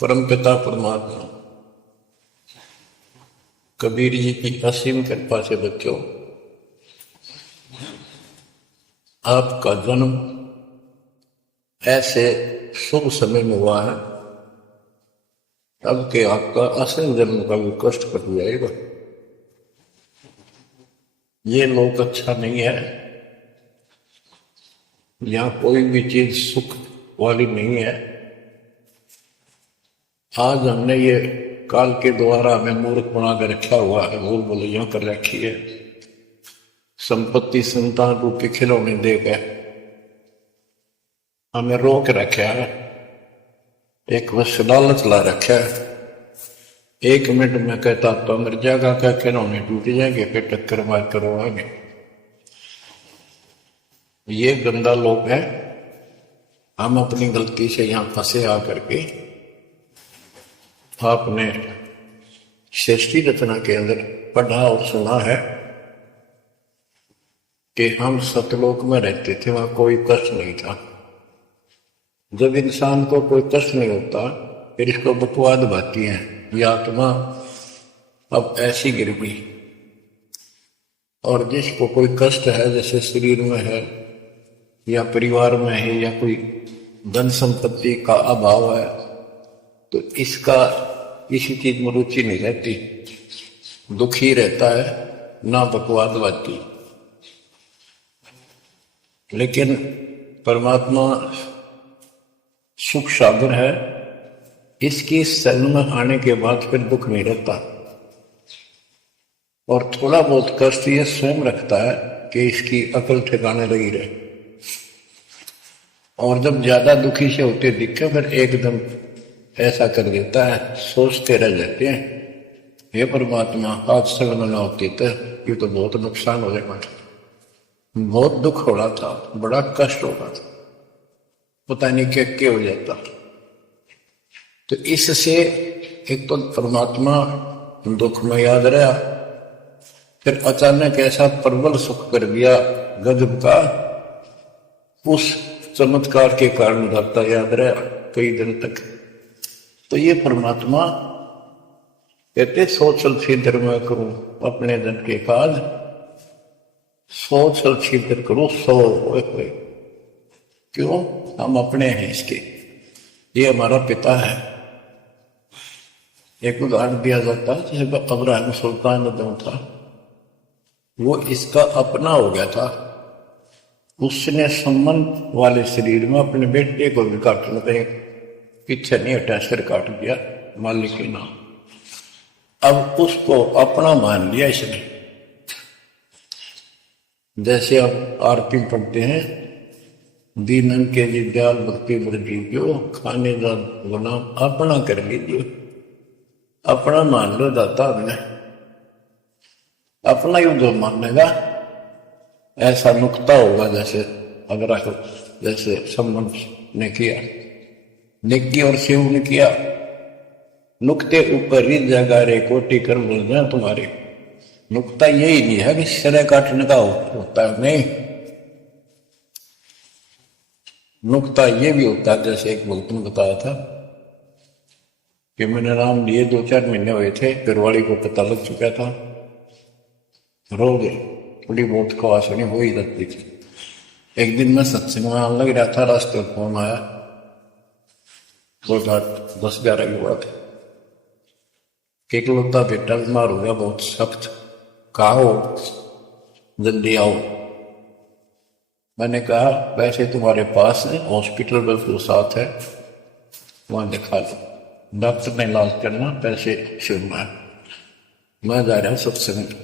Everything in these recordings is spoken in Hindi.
परमपिता परमात्मा कबीर जी की असीम कृपा से बच्चों, आपका जन्म ऐसे शुभ समय में हुआ है अब के आपका असल जन्म का भी कष्ट कट जाएगा। ये लोक अच्छा नहीं है, यहां कोई भी चीज सुख वाली नहीं है। आज हमने ये काल के द्वारा हमें मूर्ख बना कर रखा हुआ है, भूल भुलैया कर रखी है। संपत्ति संतान रूपी खिलौने देकर हमें रोक रखा है, एक बस लालच ला रखा है। एक मिनट में कहता तो मर जाएगा, क्या खिलौने टूट जाएंगे, फिर टक्कर मार करवाएंगे। ये गंदा लोग है। हम अपनी गलती से यहां फंसे आकर के आपने सृष्टि रचना के अंदर पढ़ा और सुना है कि हम सतलोक में रहते थे, वहां कोई कष्ट नहीं था। जब इंसान को कोई कष्ट नहीं होता फिर इसको बकवाद भाती है, ये आत्मा अब ऐसी गिर गई। और जिसको कोई कष्ट है, जैसे शरीर में है या परिवार में है या कोई धन संपत्ति का अभाव है, तो इसका किसी चीज में रुचि नहीं रहती, दुखी रहता है, ना बकवाद बाती। लेकिन परमात्मा सुख सागर है, इसकी शरण में आने के बाद फिर दुख नहीं रहता। और थोड़ा बहुत कष्ट ये स्वयं रखता है कि इसकी अकल ठिकाने लगी रहे। और जब ज्यादा दुखी से होते दिखे फिर एकदम ऐसा कर देता है, सोचते रह जाते हैं, हे परमात्मा आज शरण न होती तो ये तो बहुत नुकसान हो जाएगा, बहुत दुख हो रहा था, बड़ा कष्ट हो रहा था, पता नहीं क्या हो जाता। तो इससे एक तो परमात्मा दुख में याद रहा, फिर अचानक ऐसा प्रबल सुख कर दिया गजब का, उस चमत्कार के कारण धरता याद रहा कई दिन तक। तो ये परमात्मा कहते सोचल छिद्र में करूं अपने धन के काज, सोचल छिद्र करूं सो होए। क्यों? हम अपने हैं इसके, ये हमारा पिता है। एक उदाहरण दिया जाता है, जैसे अब्राहिम सुल्तान जो था वो इसका अपना हो गया था, उसने संबंध वाले शरीर में अपने बेटे को भी काटने पे पीछे नहीं हटा, सिर काट दिया मालिक के नाम। अब उसको अपना मान लिया इसने। जैसे अब आरती पढ़ते हैं, दीनन के जी दयाल भक्ति वृद्धि जो खाने का गुलाम अपना कर लीजिए, अपना मान लो दाता हमने, अपना ही जो मानेगा ऐसा नुकता होगा। जैसे अगर जैसे संबंध ने किया, निक्की और शिव ने किया, नुक्ते ऊपर ही जगह रे कोटि कर बोल जाए तुम्हारे। नुकता यही नहीं है कि सिरे काटने का होता है, नहीं, नुकता ये भी होता है। जैसे एक भक्त ने बताया था कि मैंने नाम लिए 2-4 महीने हुए थे, घरवाली को पता लग चुका था, रो गए, थोड़ी बहुत खवासनी हो ही जाती थी। एक दिन मैं सत्संग में आने लग रहा था, रास्ते में फोन आया, 10-11 की बात है, कि इकलौता बेटा बीमार हो गया बहुत सख्त, कहा हो जल्दी आओ। मैंने कहा वैसे तुम्हारे पास है हॉस्पिटल बिल्कुल साथ है, वहां दिखा लो, डॉक्टर ने इलाज करना, पैसे शुरू है, मैं जा रहा सत्संग।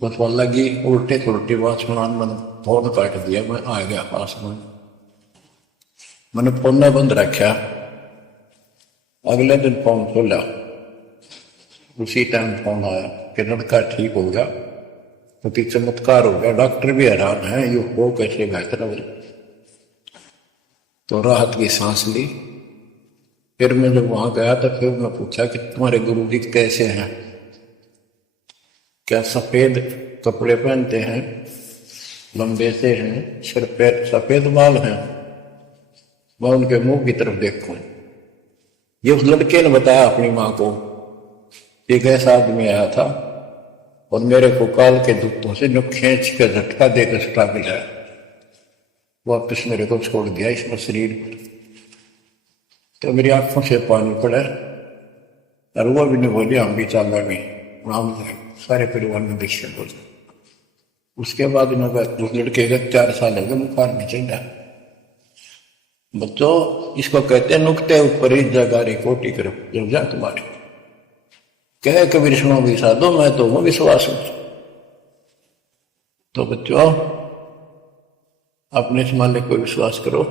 बस लगी उल्टे उल्टी बात सुनान, मैंने फोन काट दिया, मैं आ गया पास में, मैंने फोन बंद रखा। अगले दिन फोन खोला, उसी टाइम फोन आया कि लड़का ठीक हो गया, क्योंकि चमत्कार हो गया। डॉक्टर भी हैरान है, ये हो कैसे बेहतर हो। तो राहत की सांस ली। फिर मैं जब वहां गया तो फिर मैं पूछा कि तुम्हारे गुरु जी कैसे हैं, क्या सफेद कपड़े पहनते हैं, लंबे से हैं, सिर पे सफेद बाल हैं। मैं उनके मुंह की तरफ देखूं ये उस लड़के ने बताया अपनी माँ को, एक ऐसा आदमी आया था और मेरे को काल के जूतों से जो खींच के झटका देकर सुटा के लाया, वापिस मेरे को छोड़ दिया इसमें शरीर। तो मेरी आंखों से पानी पड़ा और वो भी नहीं बोली हम भी चल रहे, हम सारे परिवार में दीक्षा बोल। उसके बाद उस लड़के का 4 साल हो गए बुखार में चल रहा। बच्चों इसको कहते हैं नुकते ऊपर ही जगारी कोटि करो जब जा तुम्हारे, कहे कबीर सुनो भी साधो मैं तो हूं विश्वास हूं। तो बच्चों अपने इस मालिक को विश्वास करो।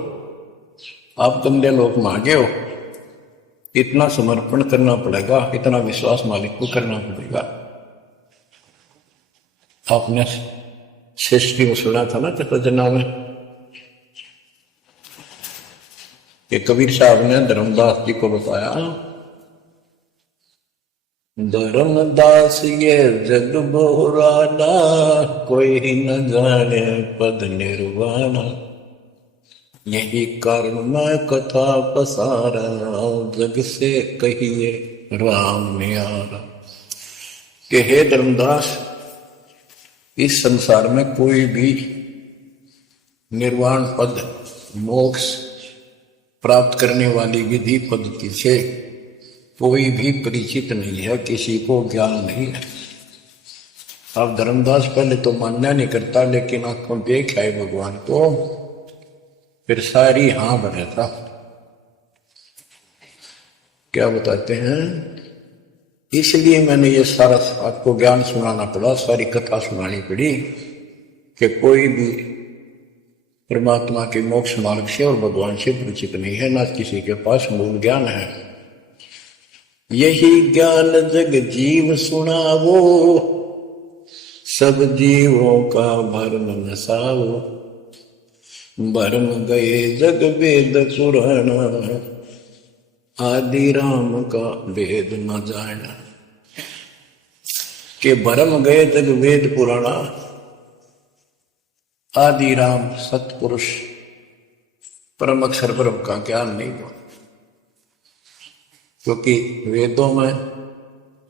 आप गंदे लोग मांगे हो, इतना समर्पण करना पड़ेगा, इतना विश्वास मालिक को करना पड़ेगा। आपने सृष्टि में सुना था ना चतुर्जना में कि कबीर साहब ने धर्मदास जी को बताया, धर्मदास ये जग बोराना कोई न जाने पद निर्वाणा, यही कारण मैं कथा पसारा जग से कहिए राम न्यारा। कि हे धर्मदास इस संसार में कोई भी निर्वाण पद मोक्ष प्राप्त करने वाली विधि पद्धति से कोई भी परिचित नहीं है, किसी को ज्ञान नहीं है। अब धर्मदास पहले तो मान्य नहीं करता, लेकिन आंखों देख आए भगवान को, फिर सारी हाँ बने था। क्या बताते हैं, इसलिए मैंने ये सारा आपको ज्ञान सुनाना पड़ा, सारी कथा सुनानी पड़ी कि कोई भी परमात्मा के मोक्ष मार्ग से और भगवान से परिचित नहीं है, ना किसी के पास मूल ज्ञान है। यही ज्ञान जग जीव सुनावो, सब जीवों का भरम नसावो, भरम गए जग वेद पुराण, आदि राम का वेद न जाना। के भरम गए जग वेद पुराणा, आदि राम सतपुरुष परम अक्षर ब्रह्म का ज्ञान नहीं हुआ, क्योंकि वेदों में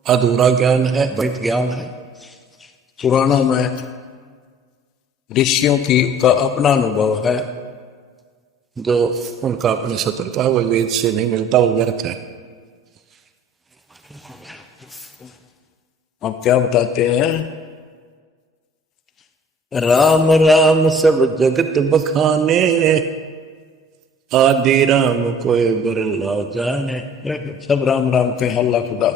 अधूरा ज्ञान है, वैध ज्ञान है। पुराणों में ऋषियों की का अपना अनुभव है, जो उनका अपने सत्र का वह वेद से नहीं मिलता, वो व्यर्थ है। अब क्या बताते हैं, राम राम सब जगत बखाने, आदि राम कोई बरला जाने। सब राम राम के हल्ला खुदा,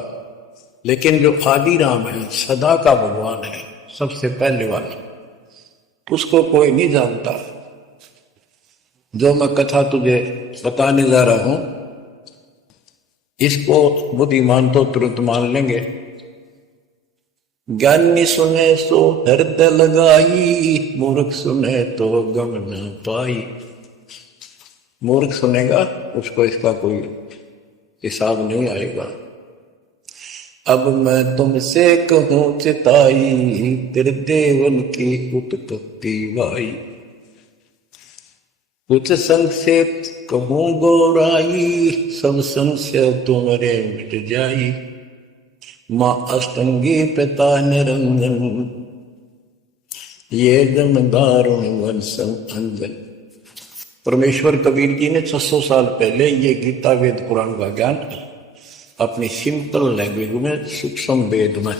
लेकिन जो आदि राम है, सदा का भगवान है, सबसे पहले वाला, उसको कोई नहीं जानता। जो मैं कथा तुझे बताने जा रहा हूं, इसको बुद्धिमान तो तुरंत मान लेंगे। ज्ञानी सुने सो हृदय लगाई, मूर्ख सुने तो गम न पाई। मूर्ख सुनेगा उसको इसका कोई हिसाब नहीं आएगा। अब मैं तुमसे कहूं चिताई, तेरे देवन की उत्पत्ति वाई। कुछ संक्षेप कहूं गौराई, सब संशय तुम्हारे मिट जाई। माँ अष्टंगी पिता निरंजन, ये जन दारुण वंशम अंजन। परमेश्वर कबीर जी ने 600 साल पहले ये गीता वेद पुराण का ज्ञान अपनी सिंपल लैंग्वेज में, सूक्ष्म वेद में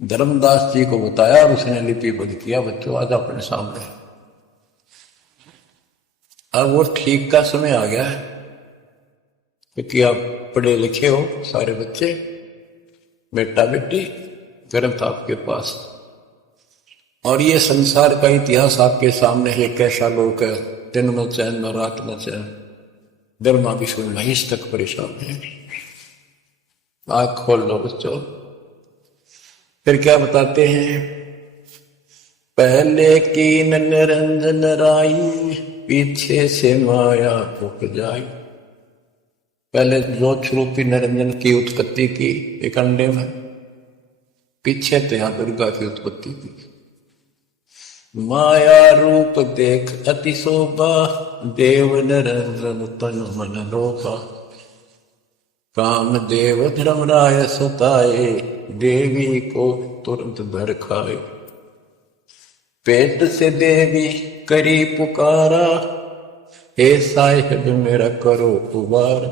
धर्मदास जी को बताया और उसने लिपिबद्ध किया। बच्चों आज अपने सामने, अब वो ठीक का समय आ गया है, क्योंकि आप पढ़े लिखे हो सारे बच्चे, बेटा बेटी, ग्रंथ आपके पास, और ये संसार का इतिहास आपके सामने है। कैसा लोग है, दिन में चैन न रात में चैन, ब्रह्मा विष्णु महेश तक परेशान है। आंख खोल लो बच्चों। फिर क्या बताते हैं, पहले की निरंजन राई, पीछे से माया उपजाई। पहले ज्योत रूपी निरंजन की उत्पत्ति की एक अंडे में, पीछे तो यहां दुर्गा की उत्पत्ति की। माया रूप देख अति शोभा, देव निरंजन तन मन लोभा। कामदेव धर्मराय सताए, देवी को तुरंत भर खाए। पेट से देवी करी पुकारा, हे साहिब मेरा करो उबार।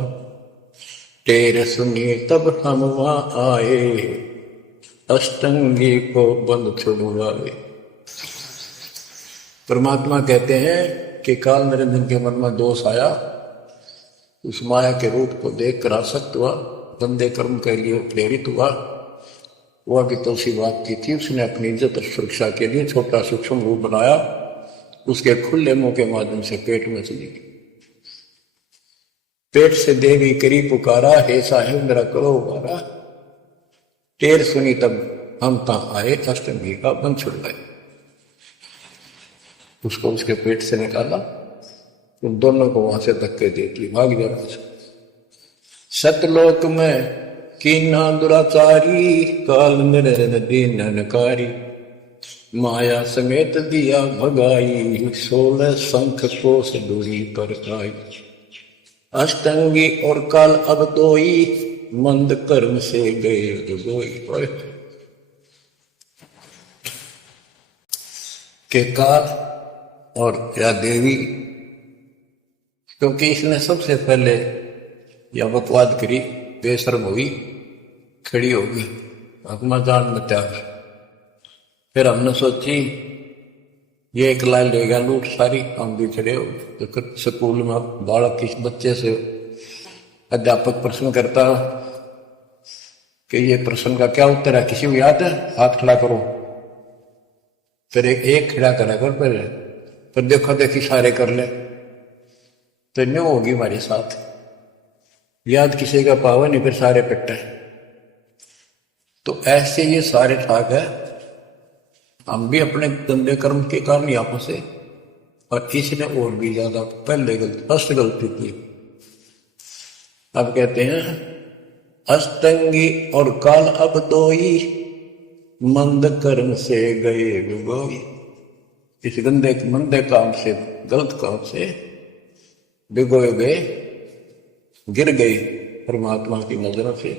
टेर सुनी तब हम वहां आए, अष्टंगी को बंद छुड़वाए। परमात्मा कहते हैं कि काल निरंजन के मन में दोष आया, उस माया के रूप को देख कर आसक्त हुआ, बंदे कर्म के लिए प्रेरित हुआ। वह भी तो उसी बात की थी, उसने अपनी इज्जत और सुरक्षा के लिए छोटा सूक्ष्म रूप बनाया, उसके खुले मुंह के माध्यम से पेट में चली गई। पेट से देवी करी पुकारा, हे साहिब मेरा करो उबारा। टेर सुनी तब हम तहां आए, अष्टमी का बंध छुड़ गए। उसको उसके पेट से निकाला, उन दोनों को वहां से धक्के दे दिए, भाग जा। सतलोक में कीना दुराचारी, काल निरंजन दीन नकारी। माया समेत दिया भगाई, 16 शंख कोस दूरी पर आई। अष्टंगी और काल अब दोई, मंद कर्म से गए डुबोई। के काल और या देवी, क्योंकि इसने सबसे पहले यह बकवाद करी, बेशर्म हुई, खड़ी होगी, अपना जान में त्याग। फिर हमने सोची ये एक लाल लेगा लूट सारी, हम भी खड़े हो। तो स्कूल में बालक किस बच्चे से अध्यापक प्रश्न करता कि ये प्रश्न का क्या उत्तर है, किसी को याद है, हाथ खड़ा करो। फिर एक खड़ा करा कर, फिर देखो देखी सारे कर ले, तो न्यू होगी हमारे साथ। याद किसी का पावा नहीं, फिर सारे पिट्टे। तो ऐसे ये सारे ठाक है, हम भी अपने गंदे कर्म के कारण यहाँ से, और इसने और भी ज्यादा पहले फर्स्ट गलती की। अब कहते हैं अष्टंगी और काल अब दोई, मंद कर्म से गए डुबोई। इस गंदे मंदे काम से, गलत काम से भिगोए गए, गिर गए परमात्मा की नजरों से।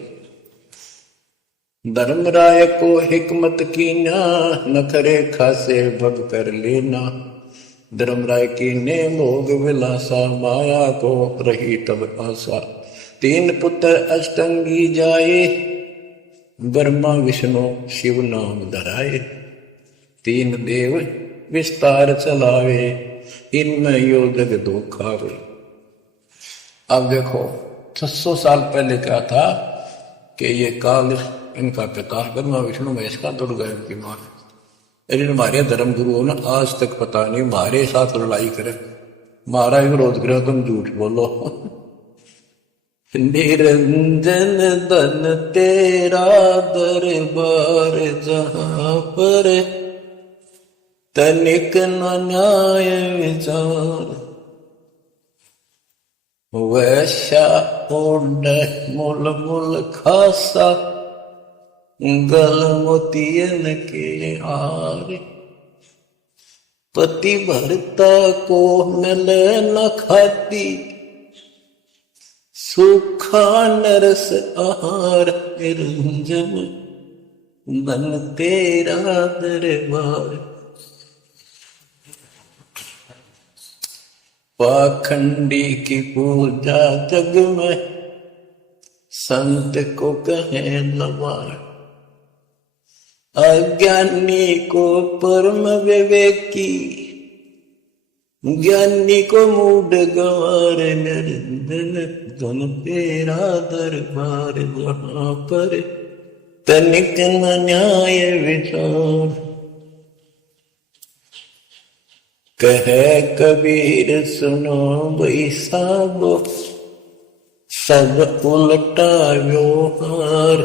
धर्मराय को हिकमत कीना, नखरे खासे भग कर लेना। धर्मराय की ने मोग विलासा, माया को रही तब आशा। 3 पुत्र अष्टंगी जाए, ब्रह्मा विष्णु शिव नाम धराए। 3 देव विस्तार चलावे, इनमें यो जग दो खावे। अब देखो 600 साल पहले क्या था कि ये काल इनका पिता ब्रह्मा विष्णु महेश का दुर्ग है इनकी मां। लेकिन हमारे धर्म गुरुओं ने आज तक पता नहीं हमारे साथ लड़ाई करे, हमारा विरोध करे, तुम झूठ बोलो। निरंजन धन तेरा दरबार, जहां पर तनिक न न्याय विचार। वैश्या ओढ़ मूल मूल खासा, गल मोतियन के हार। पति भरता को मिले न खाती, सूखा नरस आहार। निरंजन धन तेरा दरबार। पाखंडी की पूजा जग में, संत को कहे लवार। अज्ञानी को परम विवेकी, ज्ञानी को मूड गंवार। निरंजन धन तेरा दरबार, वहां पर तनिक न न्याय विचार। कहे कबीर सुनो भाई साबो, सब उल्टा व्यवहार।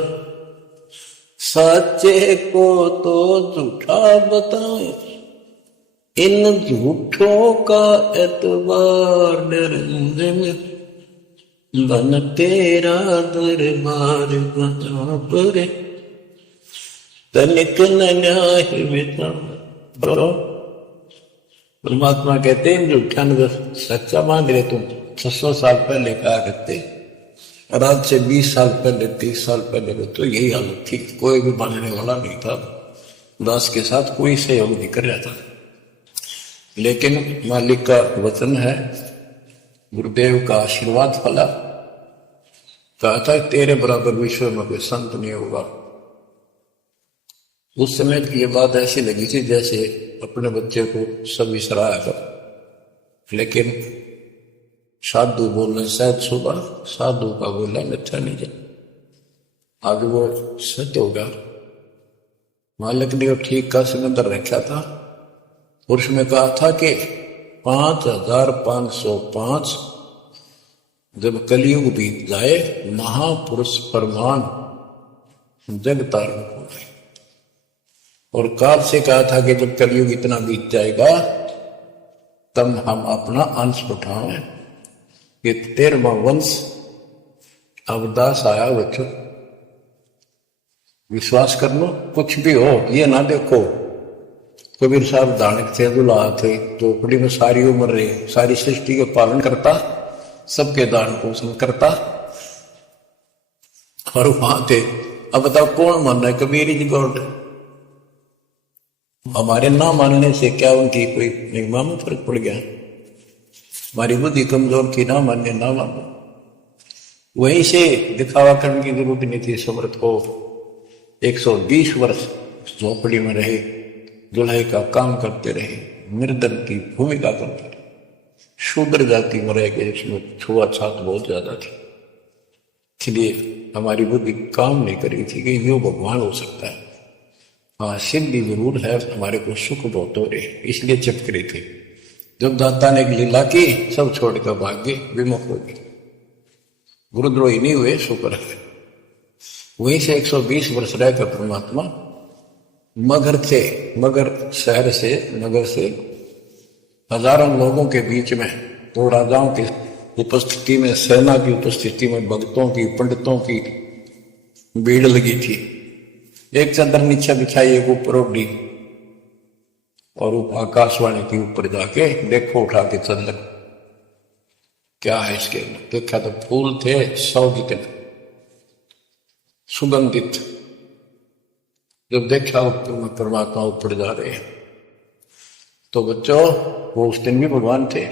सच्चे को तो झूठा बताए, इन झूठों का एतबार। निरंजन धन तेरा दरबार, वहां पर तनिक न न्याय विचार। परमात्मा कहते हैं झूठा न सच्चा मान रहे तुम। 600 साल पहले कहा करते और आज से 20 साल पहले 30 साल पहले तो यही हालत थी, कोई भी मानने वाला नहीं था, दास के साथ कोई सहयोग नहीं कर रहा था। लेकिन मालिक का वचन है, गुरुदेव का आशीर्वाद फला, कहा था तेरे बराबर विश्व में कोई संत नहीं होगा। उस समय की ये बात ऐसी लगी थी जैसे अपने बच्चे को सब विसराया कर। लेकिन साधु बोलने शायद सुबह, साधु का बोलना मिथ्या नहीं जाए, आगे वो सत्य होगा। मालिक ने ठीक का सिलेंडर रखा था और उसमें कहा था कि 5505 जब कलयुग बीत जाए, महापुरुष परमान जग तारण हो गए। और काल से कहा था कि जब कलयुग इतना बीत जाएगा तब हम अपना अंश उठाएं। ये 13वां वंश अवदास आया। बच्चों विश्वास कर लो, कुछ भी हो ये ना देखो। कबीर साहब दानक थे, दुल्हा थे, झोपड़ी में सारी उम्र रहे, सारी सृष्टि का पालन करता, सबके दान पोषण करता, और वहां थे। अब बताओ कौन मान रहा है? कबीर जी गॉड। हमारे ना मानने से क्या उनकी कोई निगमा में फर्क पड़ गया? हमारी बुद्धि कमजोर थी, ना मानने ना मानो। वहीं से दिखावा करने की जरूरत नहीं थी। समर्थ को 120 वर्ष झोपड़ी में रहे, दुल्हे का काम करते रहे, निर्धन की भूमिका करते रहे, शूद्र जाति में रह गए, इसमें छुआछात बहुत ज्यादा थी। इसलिए हमारी बुद्धि काम नहीं करी थी कि यो भगवान हो सकता है। हाँ, सिद्धि जरूर है, हमारे को सुख बहुत हो रहे, इसलिए चिपक रहे थे। जब दाता ने लीला की, सब छोड़कर भाग गए, विमुख हो गए, गुरुद्रोही नहीं हुए, शुक्र है। वहीं से 120 वर्ष रहकर परमात्मा मगर थे, मगर शहर से, नगर से हजारों लोगों के बीच में, तो राजाओं की उपस्थिति में, सेना की उपस्थिति में, भक्तों की, पंडितों की भीड़ लगी थी। एक चादर नीचे बिछाई, एक ऊपर ओढ़ी, और आकाशवाणी के ऊपर जाके देखो उठा के चंदन क्या है इसके अंदर। देखा तो फूल थे 100 जितने सुगंधित। जब देखा ऊपर में परमात्मा ऊपर जा रहे हैं, तो बच्चों वो उस दिन भी भगवान थे,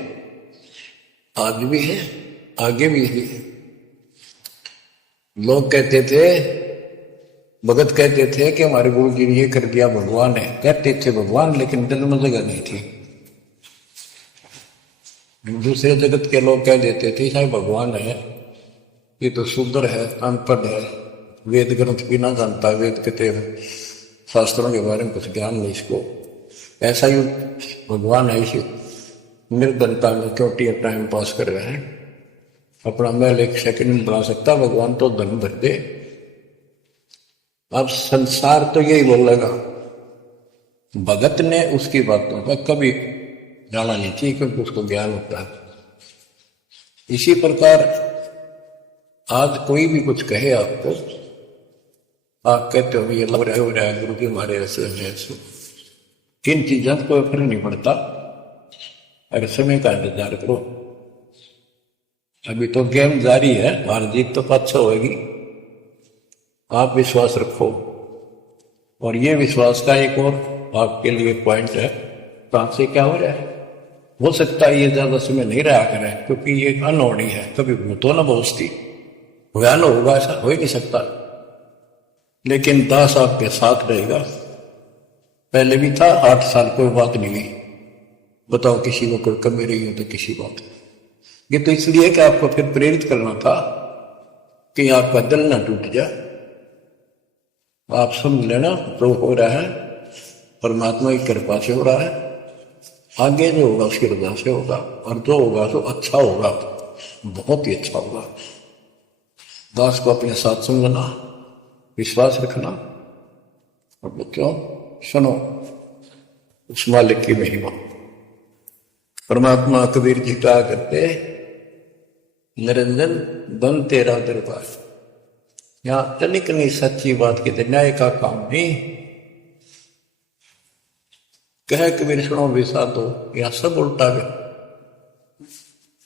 आज भी है, आगे भी है। लोग कहते थे, भगत कहते थे कि हमारे गुरु जी ने ये कर दिया, भगवान है। कहते थे भगवान, लेकिन दिल में जगह नहीं थी। दूसरे जगत के लोग कह देते थे शायद भगवान है, ये तो शूद्र है, अनपढ़ है, वेद ग्रंथ भी ना जानता, वेद के शास्त्रों के बारे में कुछ ज्ञान नहीं इसको, ऐसा ही भगवान है। इसी निर्धनता में क्यों टाइम पास कर रहे हैं, अपना महल एक सेकंड में बना सकता, भगवान तो धन भर दे। अब संसार तो यही बोलेगा, भगत ने उसकी बातों का कभी जाना नहीं चाहिए, क्योंकि उसको ज्ञान होता है। इसी प्रकार आज कोई भी कुछ कहे आपको, आप कहते हो ये लग रहा हो रहा है, गुरु जी हमारे ऐसे ऐसे, इन चीजों को फर्क नहीं पड़ता। अगर समय का इंतजार करो, अभी तो गेम जारी है, हार जीत तो पाछा होगी। आप विश्वास रखो। और ये विश्वास का एक और आपके लिए पॉइंट है, कहां से क्या हो रहा है। हो सकता है ये ज्यादा समय नहीं रहा करे, क्योंकि ये अनहोनी है, कभी भूतो न बहुस्ती, भयान होगा ऐसा हो ही नहीं सकता। लेकिन दास आपके साथ रहेगा, पहले भी था, 8 साल कोई बात नहीं हुई। बताओ किसी को कोई कमी रही हो तो किसी बात। ये तो इसलिए कि आपको फिर प्रेरित करना था कि आपका दिल ना टूट जाए। आप समझ लेना, जो हो रहा है परमात्मा की कृपा से हो रहा है, आगे जो होगा उसकी रजा से होगा, और जो होगा तो अच्छा होगा, बहुत ही अच्छा होगा। दास को अपने साथ समझना, विश्वास रखना। और बच्चों सुनो उस मालिक की महिमा। परमात्मा कबीर जी कहा करते, निरंजन बन तेरा दरबार। यहां तनिक नहीं सच्ची बात की न्याय का काम नहीं। कह कबीर सुनो विसा दो, यहां सब उल्टा गया।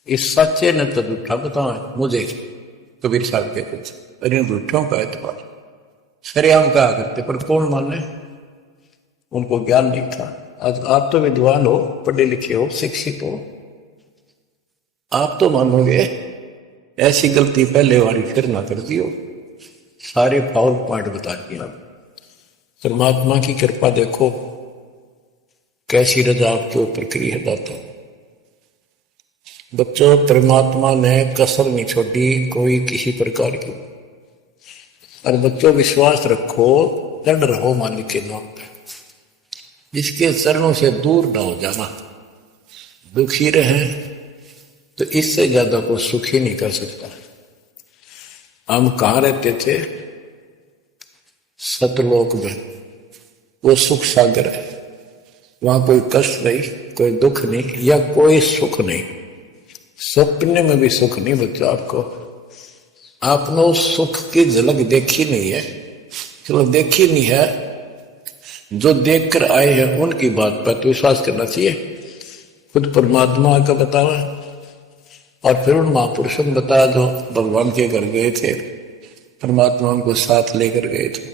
इस सच्चे ने तो झूठा बताओ मुझे, कबीर साहब कहते थे, अरे इन रूठों का एतबार सरेआम कहा करते, पर कौन माने, उनको ज्ञान नहीं था। आज आप तो विद्वान हो, पढ़े लिखे हो, शिक्षित हो, आप तो मानोगे ऐसी गलती पहले वाली फिर ना कर दियो। सारे फाउल पॉइंट बता दिया। परमात्मा की कृपा देखो कैसी रजा आपके ऊपर करी है दाता। बच्चों, परमात्मा ने कसर नहीं छोड़ी कोई किसी प्रकार की। और बच्चों विश्वास रखो, दृढ़ रहो मालिक के नाम पे, जिसके चरणों से दूर ना हो जाना। दुखी रहे तो इससे ज्यादा को सुखी नहीं कर सकता। हम कहाँ रहते थे? सतलोक में, वो सुख सागर है। वहां कोई कष्ट नहीं, कोई दुख नहीं, या कोई सुख नहीं। सपने में भी सुख नहीं बच्चों आपको। आपने उस सुख की झलक देखी नहीं है, चलो देखी नहीं है, जो देखकर आए हैं उनकी बात पर तो विश्वास करना चाहिए। खुद परमात्मा का बतावा और फिर उन महापुरुषों ने बताया जो भगवान के घर गए थे, परमात्मा उनको साथ लेकर गए थे,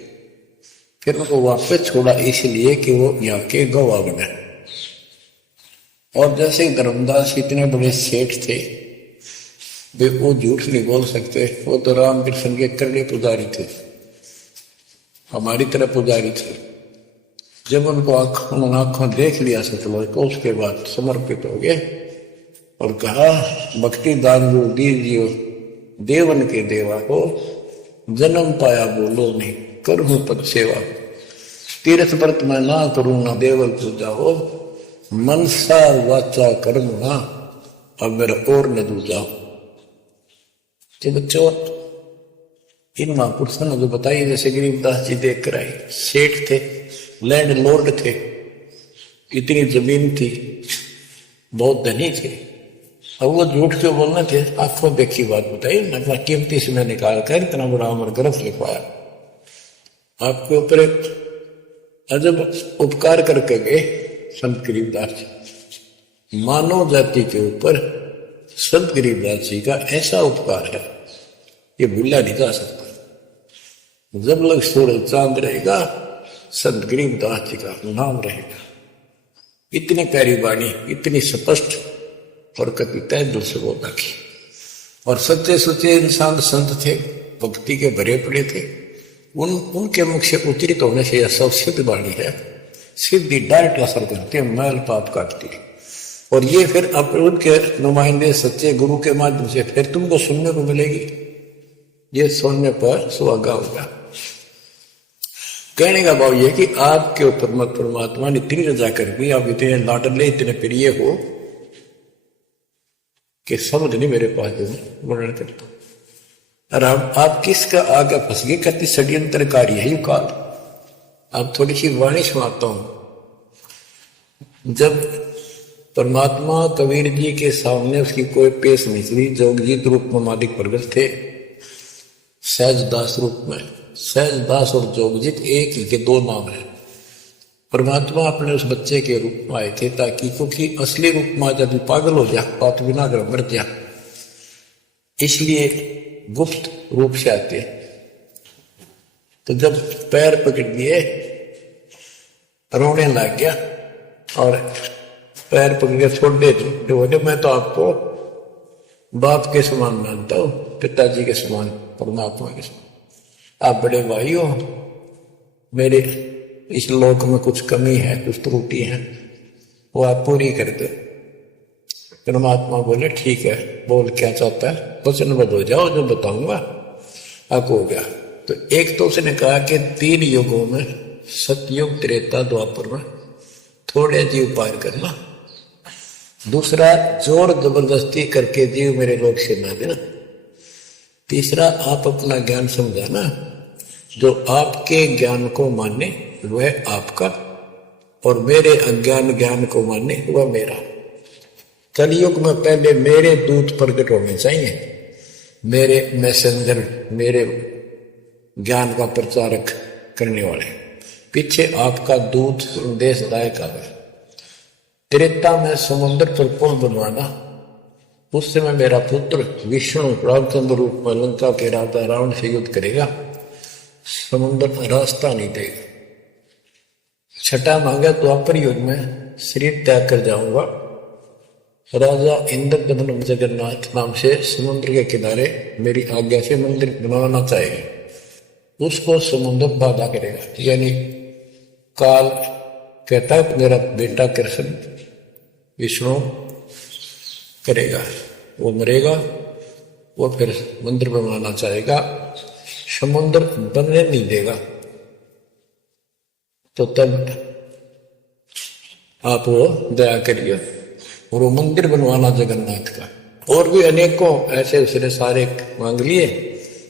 फिर उनको वापस छोड़ा इसलिए कि वो यहाँ के गवाह बने। और जैसे धर्मदास इतने बड़े सेठ थे, वे वो झूठ नहीं बोल सकते। वो तो रामकृष्ण के करड़े पुजारी थे, हमारी तरह पुजारी थे। जब उनको आंखों देख लिया सतलोक को, उसके बाद समर्पित हो गए और कहा, भक्ति दान जो दीजियो देवन के देवा को, जन्म पाया बोलो नहीं करूं पद सेवा। तीर्थ व्रत मैं ना करूं ना देवल पूजा हो, मनसा वाचा कर्म ना अब मेरा और न दूजा। बच्चों, इन महापुरुषों ने जो बताई, जैसे गरीबदास जी देख कर आए, सेठ थे, लैंड लॉर्ड थे, इतनी जमीन थी, बहुत धनी थे। अब वो झूठ क्यों बोलना थे? आंखों देखी बात बताई, अपना कीमती समय निकाल कर इतना बड़ा अमर ग्रंथ लिखवाया। आपके ऊपर एक अजब उपकार करके गए संत गरीबदास जी। मानव जाति के ऊपर संत गरीबदास जी का ऐसा उपकार है, ये भूला नहीं जा सकता। जब लग सूरज चांद रहेगा, संत गरीबदास जी का नाम रहेगा। इतनी प्यारी वाणी, इतनी स्पष्ट और कभी तय दिल से बोलना की। और सच्चे सच्चे इंसान संत थे, भक्ति के भरे पड़े थे। उनके मुख से उतरित होने से यह सब सिद्ध वाणी है। सिद्धि डायरेक्ट असर करती है, मैल पाप काटती है। और ये फिर अब उनके नुमाइंदे सच्चे गुरु के माध्यम से फिर तुमको सुनने को मिलेगी। ये सुनने पर सुहागा होगा। कहने का भाव यह कि आपके ऊपर मत परमात्मा ने इतनी रजा कर दी, आप इतने लाडले, इतने प्रिय हो कि समझ नहीं मेरे पास जो वर्णन करता। और आप किसका आगे फंस गए? कहती षड्यंत्रकारी है युकाल। आप थोड़ी सी वाणी सुनाता हूं। जब परमात्मा कबीर जी के सामने उसकी कोई पेश नहीं चली, जोगजीत रूप में मालिक प्रगट थे, सहजदास रूप में। सहजदास और जोगजीत एक ही के दो नाम है। परमात्मा अपने उस बच्चे के रूप में आए थे, ताकि क्योंकि असली रूप में जब पागल हो जा, बात बिना कर मर जा, इसलिए गुप्त रूप से आते। तो जब पैर पकड़ दिए, रोने लग गया और पैर पकड़ के छोड़ दे, बोले मैं तो आपको बाप के समान मानता हूं, पिताजी के समान, परमात्मा के समान। आप बड़े भाई हो, मेरे इस लोक में कुछ कमी है, कुछ त्रुटि है, वो आप पूरी कर दो। परमात्मा बोले ठीक है, बोल क्या चाहता है, वचनबद्ध हो जाओ, जो बताऊंगा आप हो गया। तो एक तो उसने कहा कि 3 युगों में, सतयुग, त्रेता, द्वापर में थोड़े जीव पार करना। दूसरा, जोर जबरदस्ती करके जीव मेरे लोक से ना देना। तीसरा, आप अपना ज्ञान समझाना, जो आपके ज्ञान को माने वह आपका, और मेरे अज्ञान ज्ञान को माने वह मेरा। कलयुग में पहले मेरे दूत प्रकट होने चाहिए, मेरे मैसेंजर, मेरे ज्ञान का प्रचारक करने वाले। पीछे आपका दूत संदेशदायक आवे। त्रेता में समुद्र पर पुल बनवाना, उस समय मेरा पुत्र विष्णु रामचंद्र रूप में लंका के राजा रावण से युद्ध करेगा, समुद्र में रास्ता नहीं देगा। छठा मांगा द्वापर युग में शरीर त्याग कर जाऊंगा। राजा इंद्रदमन जगन्नाथ नाम से समुद्र के किनारे मेरी आज्ञा से मंदिर बनवाना चाहेगा, उसको समुद्र बाधा करेगा। यानी काल कहता है मेरा बेटा कृष्ण विष्णु करेगा, वो मरेगा, वो फिर मंदिर बनवाना चाहेगा, समुद्र बनने नहीं देगा। तो तब आप वो दया करिए और वो मंदिर बनवाना जगन्नाथ का। और भी अनेकों ऐसे उसने सारे मांग लिए।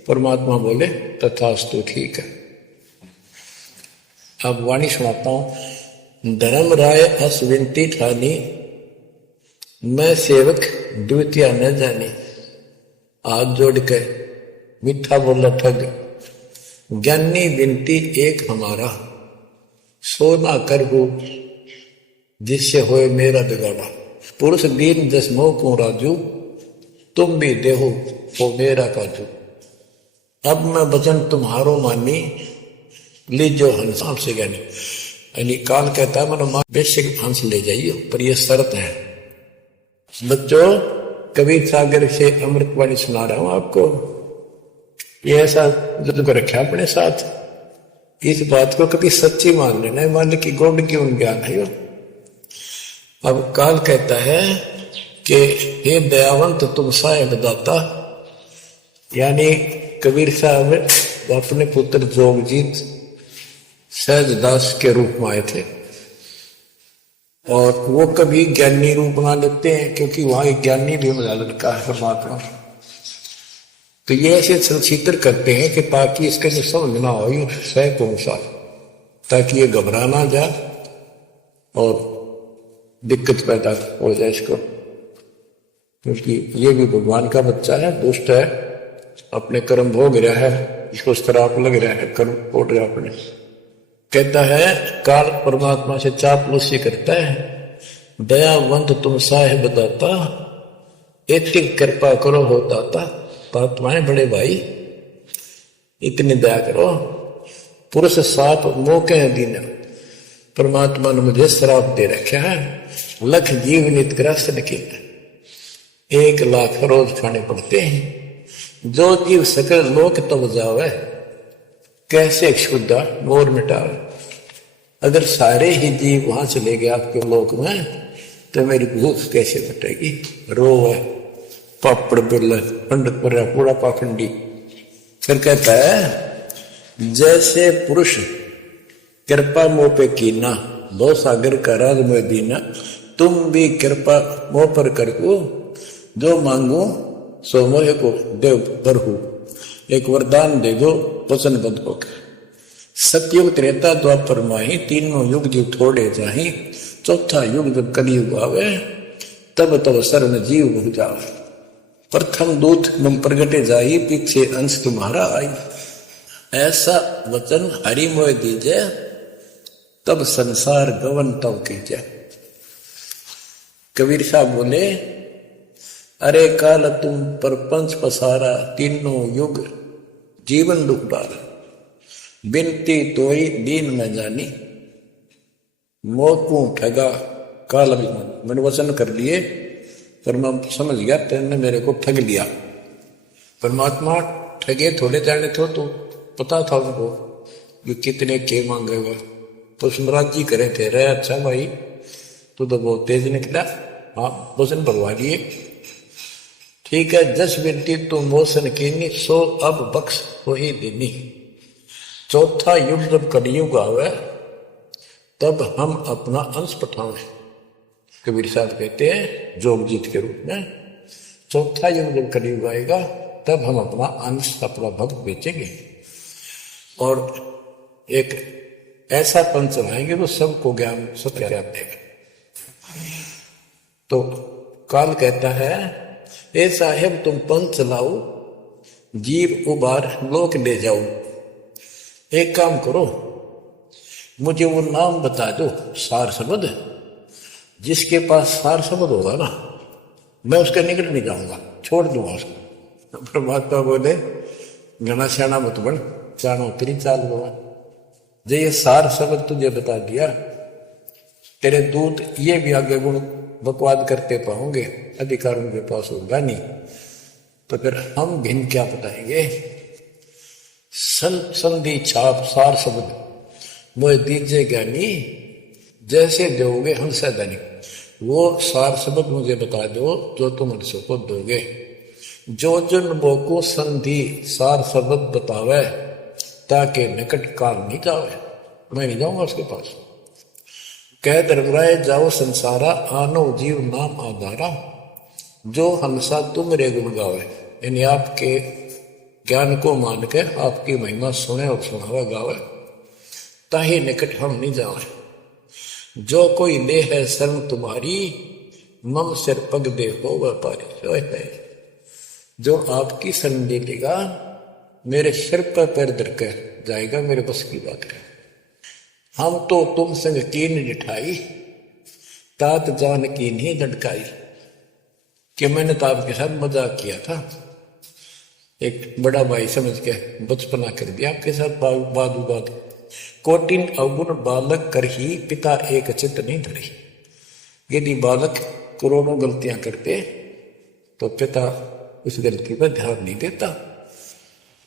परमात्मा बोले तथास्तु, ठीक है। अब वाणी सुनाता हूं। धर्म राय अस विनती ठानी, मैं सेवक द्वितीय न जानी। हाथ जोड़ के मीठा बोला ठग, ज्ञानी विनती एक हमारा। सोना कर हो जिससे होए मेरा बिगाड़ा। पुरुष दीन दस मोह को राजू, तुम भी देहो वो मेरा काजू। अब मैं वचन तुम्हारो मानी, लीजो हंस से ज्ञानी। यानी काल कहता है मन बेशक हंस ले जाइए, पर यह शर्त है। बच्चों, कबीर सागर से अमृतवाणी सुना रहा हूं आपको। ये ऐसा जो रखा अपने साथ, इस बात को कभी सच्ची मान लेना, मान कि गौड़ की उन ज्ञान है। अब काल कहता है कि हे दयावंत तुम साहेब दाता, यानी कबीर साहब अपने पुत्र जोगजीत सहजदास के रूप में आए थे, और वो कभी ज्ञानी रूप बना लेते हैं, क्योंकि वहां एक ज्ञानी भी बना लड़का है परमात्मा। तो ये ऐसे संचित्र करते हैं कि ताकि इसके जो समझ ना हो ये सह कौन सा, ताकि ये घबरा ना जाए और दिक्कत पैदा हो जाए इसको। क्योंकि ये भी भगवान का बच्चा है, दुष्ट है, अपने कर्म भोग रहा है, इसको श्राप लग रहा है, कर्म फोड़ रहा अपने। कहता है काल परमात्मा से चापलूसी करता है, दयावंत तुम साहेब दाता, इतनी कृपा करो हो दाता। परमात्मा बड़े भाई इतनी दया करो। पुरुष साप मौके दीना, परमात्मा ने मुझे श्राप दे रखा है। लख जीव नित ग्रस्त की 1 लाख रोज खाने पड़ते हैं। जो जीव सकल लोक तब जावे, कैसे क्षुद्धा मोर मिटावे। अगर सारे ही जीव वहां चले गए आपके लोक में, तो मेरी भूख कैसे मिटेगी। रो है पापड़ बिरला पंडित पर पूरा पाखंडी। फिर कहता है जैसे पुरुष कृपा मोह पे कीना, दो सागर का राज में दीना। तुम भी कृपा मोह पर करो, जो मांगो सो मोह को देव बरहु। एक वरदान दे दो वचनबद्ध होकर। सतयुग त्रेता द्वापर माही, तीनों युग जीव थोड़े जाही। चौथा युग जब कलयुग आवे, तब तब शरण जीव भूल जावे। प्रथम दूत तुम प्रगटे जाई, पीछे अंश तुम्हारा आई। ऐसा वचन हरि मोह दीजे, तब संसार गवन तव कीजे। कबीर साहब बोले अरे काल तुम परपंच पसारा, तीनों युग जीवन दुख डाला। बिनती तोई दीन में जानी, मोकू ठगा काल अभिमान। मैंने वचन कर लिए, पर मैं समझ गया तेने मेरे को ठग लिया। परमात्मा ठगे थोड़े जाने थो, तो पता था उनको कि कितने के मांगेगा। तो सुमराज जी करे थे, रे अच्छा भाई तू तो बहुत तेज निकला, हाँ वचन भरवा दिए। ठीक है, 10 बिनती तू मोसन कीनी, सो अब बख्श हो ही देनी। चौथा युग जब कलयुग आवे, तब हम अपना अंश पठावे। कबीर साहब कहते हैं जोगजीत के रूप में, चौथा युग जब कलयुग आएगा, तब हम अपना अंश अपना भक्त बेचेंगे और एक ऐसा पंच लाएंगे तो सबको ज्ञान सत्य ज्ञान देगा। तो काल कहता है ए साहेब तुम पंच लाओ, जीव उबार लोक ले जाओ। एक काम करो, मुझे वो नाम बता दो सार शब्द, जिसके पास सार शब्द होगा ना, मैं उसके निकट नहीं जाऊंगा, छोड़ दूंगा उसको। परमात्मा बोले घना श्याणा मत बन, चाणो तेरी चाल बोला। जो ये सार शब्द तुझे बता दिया, तेरे दूत ये भी आगे गुण बकवाद करते पाओगे, अधिकार उनके पास होगा नहीं, तो फिर हम भिन्न क्या बताएंगे। संधि छाप सार शब्द मोह दीजिए ज्ञानी, जैसे दोगे हमसे धनी। वो सार शब्द मुझे बता दो जो तुम हमसे को दोगे। जो जन मोको संधि सार शब्द बतावे, ताकि निकट काल नहीं जावे, मैं नहीं जाऊंगा उसके पास। कह धर्मराय जाओ संसारा, आनो जीव नाम आधारा। जो हंसा तुम रे गुण गावे, यानी आपके ज्ञान को मान के आपकी महिमा सुने और सुनावे गावे, ताही निकट हम नहीं जावे। जो कोई ले है शरण तुम्हारी, मम सिर पग दे हो व्यापारी। जो आपकी शरण ले लेगा, मेरे सिर पर पैर धर के जाएगा, मेरे बस की बात है। हम तो तुम संग कीन जिठाई, तात जान की नहीं दटकाई। कि मैंने तो आपके साथ मजाक किया था, एक बड़ा भाई समझ के बचपना कर दिया आपके साथ बात। कोटिन अवगुण बालक कर ही, पिता एक चित्त नहीं धरी। यदि बालक करोड़ों गलतियां करते तो पिता उस गलती पर ध्यान नहीं देता।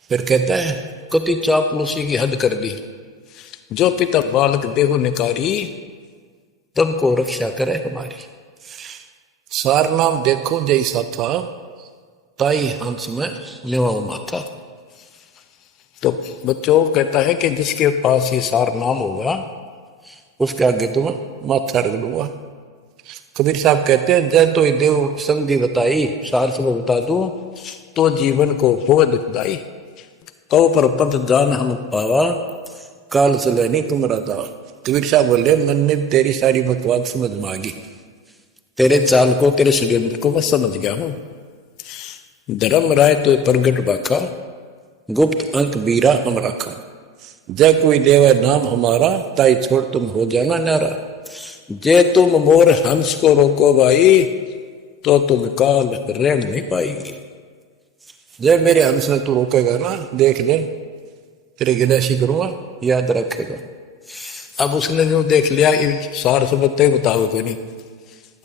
फिर कहता है कति चापलूसी की हद कर दी, जो पिता बालक देहु निकारी, तब को रक्षा करे हमारी। सार नाम देखो जैसा था, ताई हंस में निवाओ माथा। तो बच्चों कहता है कि जिसके पास ये सार नाम होगा, उसके आगे तुम माथा रख दूंगा। कबीर साहब कहते हैं जय तो देव संधि बताई, सार सब बता दूं तो जीवन को हो दुखदाई। कौ पर पद जान हम पावा, काल चले नहीं तुम दावा। कबीर साहब बोले मन ने तेरी सारी बकवाद समझ में आ गई, तेरे चाल को तेरे षड्यंत्र को मैं समझ गया हूं। धर्म राय तो प्रगट बाका, गुप्त अंक बीरा हम रखा। जय कोई देवा नाम हमारा, ताई छोड़ तुम हो जाना नारा। जे तुम मोर हंस को रोको भाई, तो तुम काल रेण नहीं पाएगी। जय मेरे हंस ने तू रोकेगा ना, देख ले तेरे गिलासी करूंगा, याद रखेगा। अब उसने जो देख लिया सार सबते मुताबिक नहीं,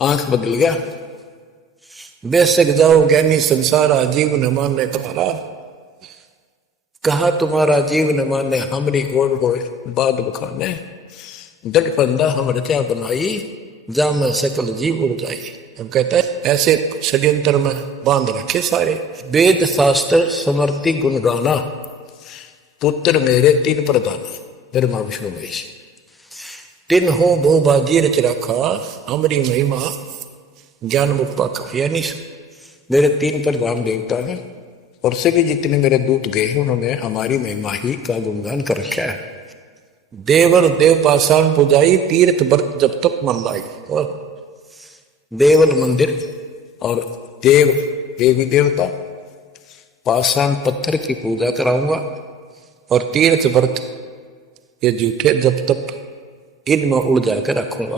आंख बदल गया। बेशक जाओ ज्ञानी संसारा, जीव न माने तुम्हारा। कहा तुम्हारा जीव न माने, हमरी ओर हो बाद बखाने। डट फंदा हम रचा बनाई, जा में सकल जीव उड़ जाई। हम कहता है ऐसे षड्यंत्र में बांध रखे सारे। वेद शास्त्र समर्ति गुण गाना, पुत्र मेरे तीन प्रधान, ब्रह्मा विष्णु महेश। तीन हो भो बाजी रच रखा, हमारी महिमा ज्ञान मुख पाखा। यानी मेरे तीन प्रधान देवता हैं, और सभी जितने मेरे दूत गए हैं उन्होंने हमारी महिमा ही का गुणगान कर रखा है। देवर देव पाषाण पुजाई, तीर्थ व्रत जब तक मन लाई। और देवल मंदिर और देव देवी देवता, पाषाण पत्थर की पूजा कराऊंगा, और तीर्थ व्रत ये झूठे जब तक इनमें उड़ जाकर रखूंगा।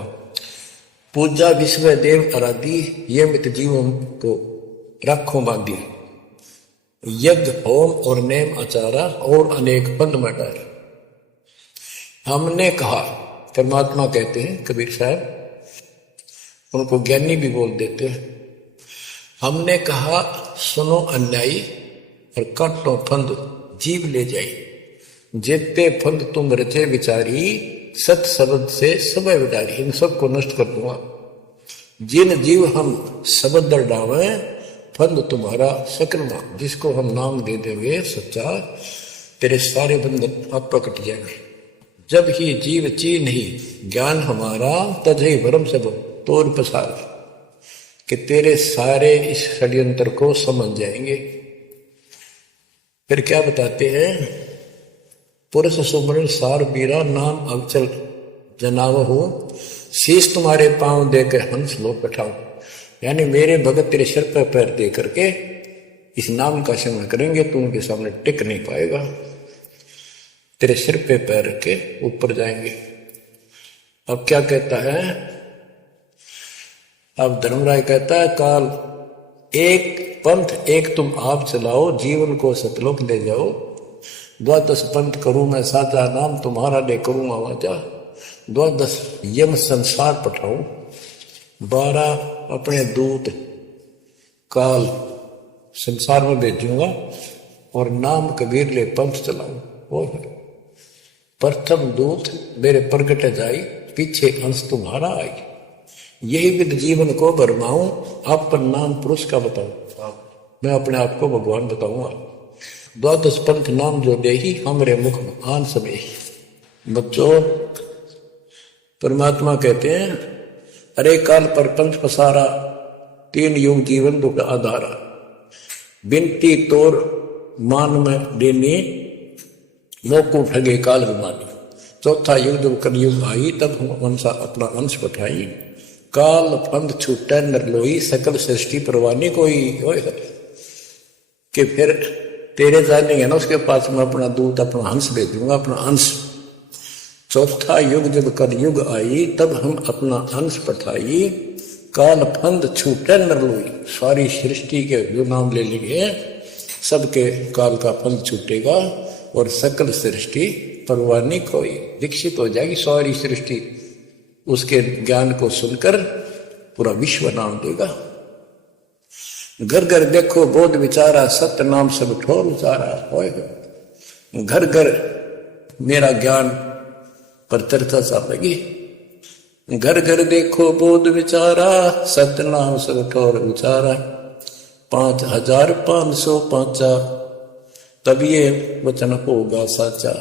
पूजा विश्व देव आराधी, ये मित जीवों को रखो बांधी। यज्ञ होम और नेम आचारा, और अनेक पंथ में डार। हमने कहा, परमात्मा कहते हैं कबीर साहब, उनको ज्ञानी भी बोल देते हैं। हमने कहा सुनो अन्यायी, और काटो फंद जीव ले जाई। जेते फंद तुम रचे विचारी, सत शब्द से सब विडारी। इन सबको नष्ट कर दूंगा। जिन जीव हम शब्द डावे, फंद तुम्हारा सकरमा। जिसको हम नाम दे देंगे सच्चा, तेरे सारे बंधन आप कट जाएंगे। जब ही जीव चीन ही ज्ञान हमारा, तजही भरम सब तोड़ पसार। कि तेरे सारे इस षड्यंत्र को समझ जाएंगे। फिर क्या बताते हैं, पुरुष सुमरण सार बीरा, नाम अवचल जनाव हो। शीश तुम्हारे पांव देकर हंस लो बैठाओ। यानी मेरे भगत तेरे सिर पर पैर दे करके इस नाम का स्मरण करेंगे, तू उनके सामने टिक नहीं पाएगा। तेरे सिर पे पैर रख के ऊपर जाएंगे। अब क्या कहता है, अब धर्मराय कहता है काल एक पंथ एक तुम आप चलाओ, जीवन को सतलोक ले जाओ। द्वादश पंथ करूं मैं साजा, नाम तुम्हारा ले करूंगा वाचा। द्वादश यम संसार पठाऊं, 12 अपने दूत काल संसार में भेजूंगा, और नाम कबीर ले पंथ चलाऊं। वो प्रथम दूत मेरे प्रगट जाई, पीछे अंश तुम्हारा आई। यही विद जीवन को भरमाऊं, आप पर नाम पुरुष का बताऊं। मैं अपने आप को भगवान बताऊंगा। द्वादश पंथ नाम जो दे ही, हमरे मुख आन सबे। बच्चों, परमात्मा कहते हैं अरे काल पर पंथ पसारा, 3 युग जीवन दुख आधारा। बिनती तोर मान में देनी, मोकू ठगे काल गुमानी। चौथा युग जब कलयुग आई, तब हम वंशा अपना अंश पठाई। काल पंथ छूटे नर लोई, सकल सृष्टि परवानी कोई। कि फिर तेरे जानेंगे ना उसके पास मैं अपना दूत अपना हंस भेजूंगा, अपना अंश। चौथा युग जब कलयुग आई, तब हम अपना अंश पठाई। काल फंद छूटे नर लोई, सारी सृष्टि के जो नाम ले लेंगे सबके काल का फंद छूटेगा, और सकल सृष्टि परवानी कोई। विकसित हो जाएगी सारी सृष्टि, उसके ज्ञान को सुनकर पूरा विश्व नाम देगा। घर घर देखो बोध विचारा, सत्य नाम सब ठोर उचारा। होएगा घर घर मेरा ज्ञान पर चर्चा चलेगी। घर घर देखो बोध विचारा, सत्य नाम सब ठोर उचारा। 5505 तब ये वचन होगा साचा।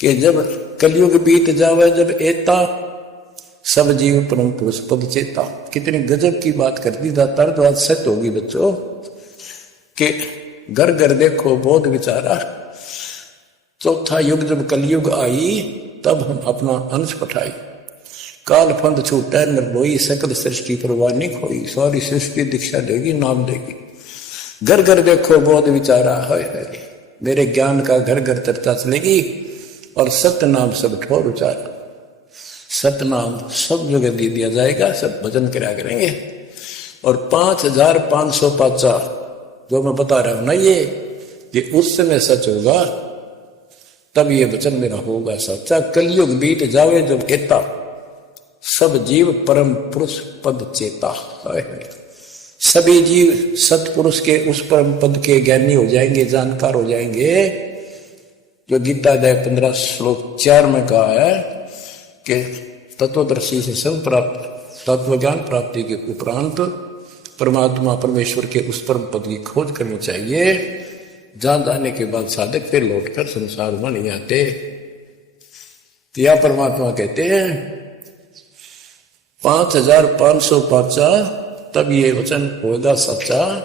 कि जब कलयुग बीत जावे, जब एता सब जीव परम पुरुष पद चेता। कितनी गजब की बात कर दी दाता, तो आज सत्य होगी बच्चों। कि घर घर देखो बोध विचारा, चौथा युग जब कलयुग आई, तब हम अपना अंश पठाई। काल फंद छूटा नर लोई, सकल सृष्टि परवानी खोई। सारी सृष्टि दीक्षा देगी, नाम देगी। घर घर देखो बोध विचारा, है मेरे ज्ञान का घर घर चर्चा चलेगी। और सत्य नाम सब ठोर उचारा, सत्य नाम सब जगह दे दिया जाएगा, सब भजन करा करेंगे। और 5505 जो मैं बता रहा हूं ना, ये उस समय सच होगा, तब ये वचन मेरा होगा सच्चा। कलयुग बीत जावे जब एता, सब जीव परम पुरुष पद चेता। सभी जीव सतपुरुष के उस परम पद के ज्ञानी हो जाएंगे, जानकार हो जाएंगे। जो गीता अध्याय 15 श्लोक 4 में कहा है कि तत्वदर्शी से सब प्राप्त तत्व ज्ञान प्राप्ति के उपरांत परमात्मा परमेश्वर के उस परम पद की खोज करनी चाहिए। जान जाने के बाद साधक फिर लौटकर संसार में नहीं आते। या परमात्मा कहते हैं 5505 तब ये वचन होगा सच्चा।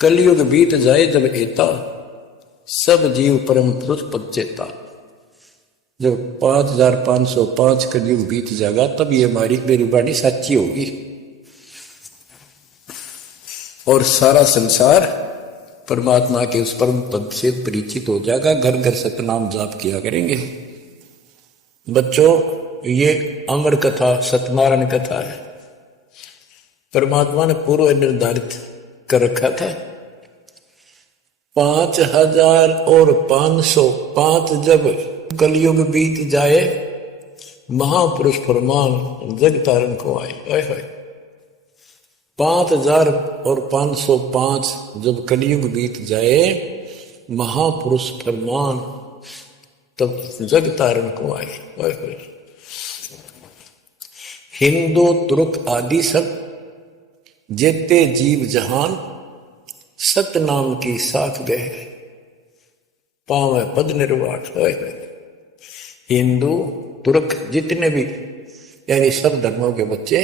कलयुग बीत जाए जब एता, सब जीव परम पुरुष पद चेता। जब 5505 कलयुग बीत जाएगा, तब ये हमारी मेरी वाणी सच्ची होगी, और सारा संसार परमात्मा के उस परम पद से परिचित हो जाएगा। घर घर सतनाम जाप किया करेंगे। बच्चों, ये अमर कथा सत्यनारायण कथा है। परमात्मा ने पूर्व निर्धारित कर रखा था। 5000 और 505 जब कलयुग बीत जाए, महापुरुष फरमान जग तारण को आए। 5000 और 505 जब कलयुग बीत जाए, महापुरुष फरमान तब जग तारण को आए। हिंदू तुर्क आदि सब जेते जीव जहान, सत नाम की साख गए, पावे पद निर्वाण। हिंदू तुर्क जितने भी यानी सब धर्मों के बच्चे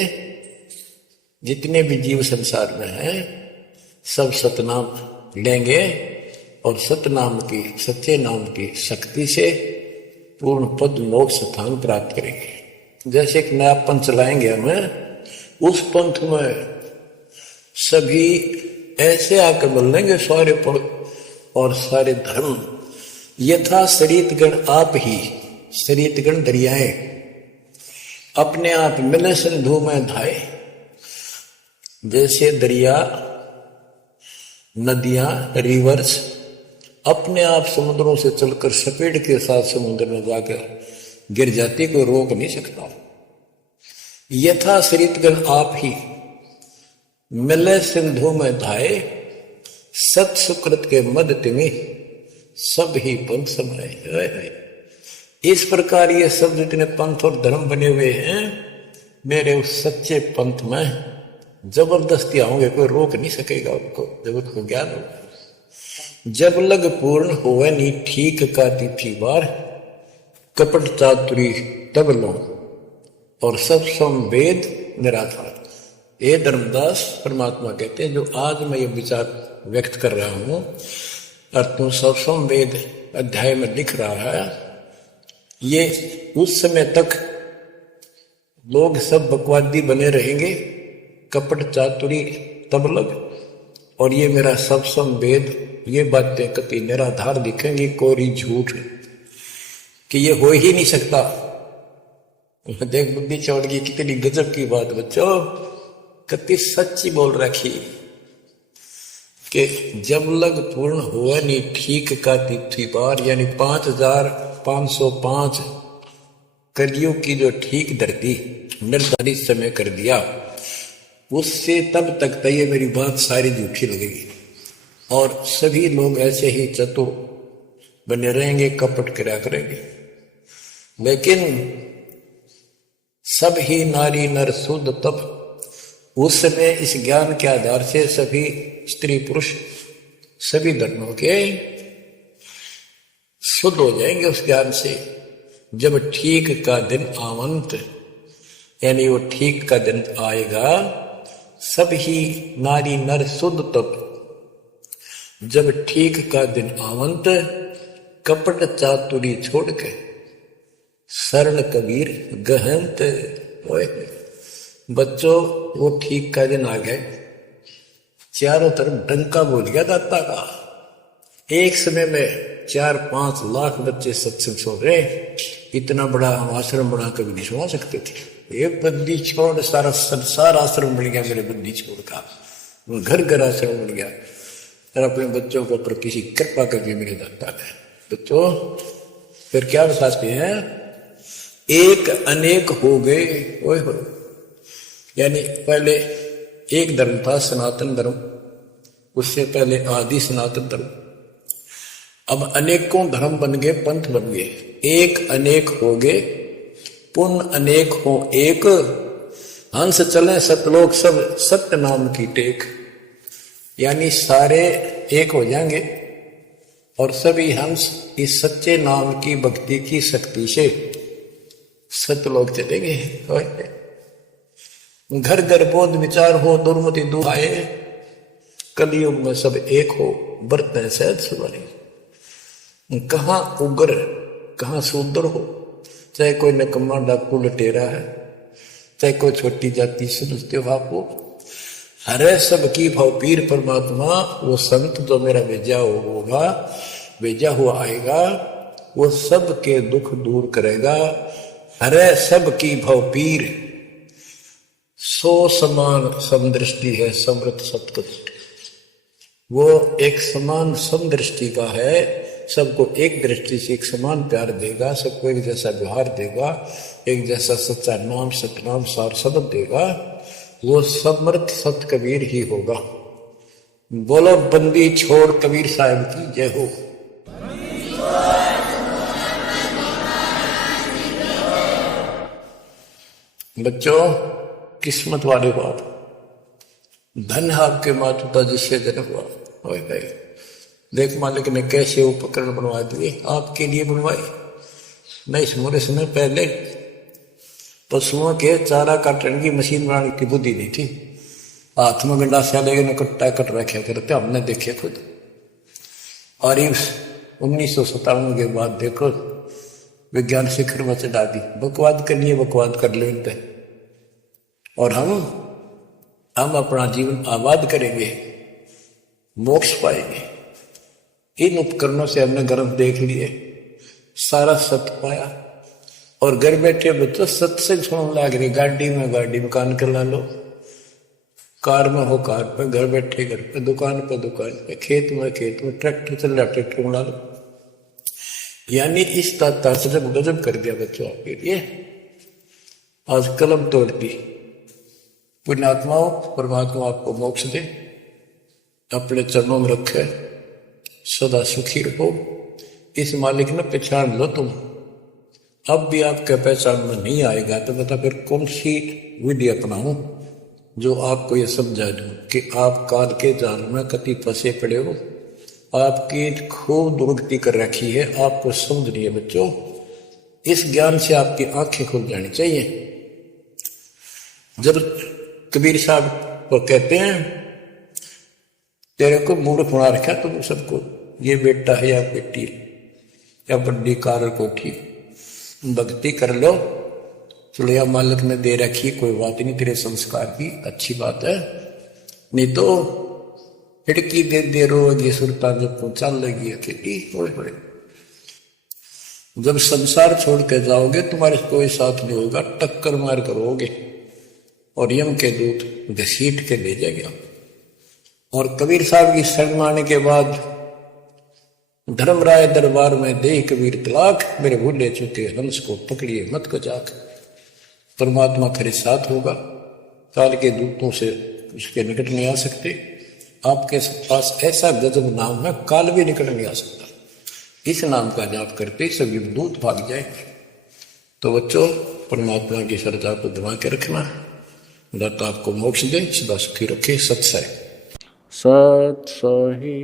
जितने भी जीव संसार में हैं, सब सतनाम लेंगे और सतनाम की सच्चे नाम की शक्ति से पूर्ण पद मोक्ष स्थान प्राप्त करेंगे। जैसे एक नया पंथ चलाएंगे हमें, उस पंथ में सभी ऐसे आकर बोलेंगे सारे पद और सारे धर्म यथा शरीतगण आप ही, शरीतगण दरियाएं अपने आप मिले सिंधु में धाए। जैसे दरिया, नदियां, रिवर्स अपने आप समुद्रों से चलकर सपेट के साथ समुद्र में जाकर गिर जाती, कोई रोक नहीं सकता। यथा श्रीतगण आप ही मिले सिंधु में धाये, सत सुकृत के मद तिमी सब ही पंथ समाये। इस प्रकार ये सब जितने पंथ और धर्म बने हुए हैं, मेरे उस सच्चे पंथ में जबरदस्ती आओगे, कोई रोक नहीं सकेगा उनको जब उनको ज्ञान होगा। जब लग पूर्ण होवे नी ठीक का तिथि बार, कपट चातुरी तब लो और सब संवेद निराधार। ये धर्मदास परमात्मा कहते हैं, जो आज मैं ये विचार व्यक्त कर रहा हूं और तुम सब संवेद अध्याय में लिख रहा है, ये उस समय तक लोग सब बकवादी बने रहेंगे, कपट चातुरी तबलग, और ये मेरा सब संवेद, ये बातें कति निराधार दिखेंगी, कोरी झूठ, कि ये हो ही नहीं सकता। देख बुद्धि चौड़ की कितनी गजब की बात बच्चों, कति सच्ची बोल रखी कि जब लग पूर्ण हुआ नहीं ठीक का तिथि बार, यानी 5505 कलियुग की जो ठीक धरती निर्धारित समय कर दिया, उससे तब तक तो ये मेरी बात सारी झूठी लगेगी और सभी लोग ऐसे ही चतुर बने रहेंगे, कपट करा करेंगे। लेकिन सब ही नारी नर शुद्ध, तब उस समय इस ज्ञान के आधार से सभी स्त्री पुरुष सभी धर्मों के शुद्ध हो जाएंगे उस ज्ञान से। जब ठीक का दिन आवंत, यानी वो ठीक का दिन आएगा, सब ही नारी नर शुद्ध, तब जब ठीक का दिन आवंत, कपट चातुरी छोड़ के शरण कबीर गहंत। बच्चों वो ठीक का दिन आ गए, चारों तरफ डंका बोल गया दाता का। एक समय में 4-5 लाख बच्चे सत्संग सुन रहे, इतना बड़ा आश्रम बना कभी नहीं सुना सकते थे। एक बद्दी छोड़ सारा संसार आश्रम बन गया मेरे बद्दी छोड़ का, घर घर आश्रम बन गया। और अपने बच्चों को ऊपर किसी कृपा करके मेरे दाता ने। बच्चों फिर क्या बताते हैं, एक अनेक हो गए। ओए हो, यानी पहले एक धर्म था सनातन धर्म, उससे पहले आदि सनातन धर्म, अब अनेकों धर्म बन गए, पंथ बन गए। एक अनेक हो गए, पुण्य अनेक हो एक, हंस चले सतलोक सब सत्य नाम की टेक। यानी सारे एक हो जाएंगे और सभी हंस इस सच्चे नाम की भक्ति की शक्ति से सतलोक चलेंगे। घर घर बोध विचार हो, दुर्मति दुहाए, कलयुग में सब एक हो, बरतें सहज सुबाई। कहाँ उग्र कहाँ शूद्र हो, चाहे कोई नकम्मा डाकू लटेरा है, चाहे कोई छोटी जाति समझते हो आपको, हरे सबकी भाव पीर परमात्मा। वो संत जो मेरा भेजा होगा, भेजा हुआ आएगा, वो सबके दुख दूर करेगा। हरे सबकी भाव पीर, सो समान समदृष्टि है समृत सत्कृष्ट। वो एक समान समदृष्टि का है, सबको एक दृष्टि से एक समान प्यार देगा, सबको एक जैसा व्यवहार देगा, एक जैसा सच्चा नाम सतनाम सार शब्द देगा। वो समर्थ सत कबीर ही होगा। बोलो बंदी छोड़ कबीर साहब की जय हो। बच्चों किस्मत वाले बाप, धन आपके माता पिता जिससे जन्म हुआ। देख मालिक ने कैसे उपकरण बनवा दिए, आपके लिए बनवाए। नहीं समोरे समय पहले पशुओं के चारा काटने की मशीन बनाने की बुद्धि नहीं थी। हाथ में गंडासा लेके कट्टा कट रखे करते, हमने देखे खुद। और 1957 के बाद देखो विज्ञान शिखर में चढ़ा दी। बकवाद करनी है, बकवाद कर लेते, और हम अपना जीवन आबाद करेंगे, मोक्ष पाएंगे। इन उपकरणों से हमने गर्भ देख लिए, सारा सत्य पाया, और घर बैठे बच्चों सत्संग सुनने लग रहे। गाड़ी में कान कर ला लो, कार में हो कार पे, घर बैठे घर पे, दुकान पे, खेत में, ट्रैक्टर चल रहा ट्रैक्टर बना लो। यानी इस ताकत से जब गजब कर दिया बच्चों आपके लिए, आज कलम तोड़ दी। पुण्यात्माओं, परमात्मा आपको मोक्ष दे, अपने चरणों में रखे, सदा सुखी रहो। इस मालिक ने पहचान लो तुम। अब भी आपके पहचान में नहीं आएगा तो बता फिर कौन सी विधि अपनाऊं जो आपको ये समझा दूं कि आप काल के जाल में कति फंसे पड़े हो। आपकी खूब दुर्गति कर रखी है, आपको समझ रही है बच्चों। इस ज्ञान से आपकी आंखें खुल जानी चाहिए। जब कबीर साहब को कहते हैं तेरे को मूर्ख बना रखा तुम सबको, ये बेटा है या बेटी या बड़ी कार कोठी, भक्ति कर लो, चलो या मालिक ने दे रखी, कोई बात नहीं, तेरे संस्कार की अच्छी बात है। नहीं तो खिड़की दे रोगी सुरता जब पहुंचा लगी अकेली थोड़े बड़े। जब संसार छोड़ के जाओगे तुम्हारे कोई साथ नहीं होगा, टक्कर मार करोगे और यम के दूत घसीट के ले जाएगा। और कबीर साहब की शरण आने के बाद धर्मराय दरबार में दे कबीर तलाक, मेरे भूले चुके हंस को पकड़िए मत को जाक। परमात्मा खरे साथ होगा, काल के दूतों से उसके निकट नहीं आ सकते। आपके पास ऐसा गजब नाम है, काल भी निकट नहीं आ सकता। इस नाम का जाप करते सभी दूत भाग जाए। तो बच्चों, परमात्मा की श्रद्धा को दबा के रखना, दाता आपको मोक्ष दे, सदा सुखी रखे। सत्सय सत्सही।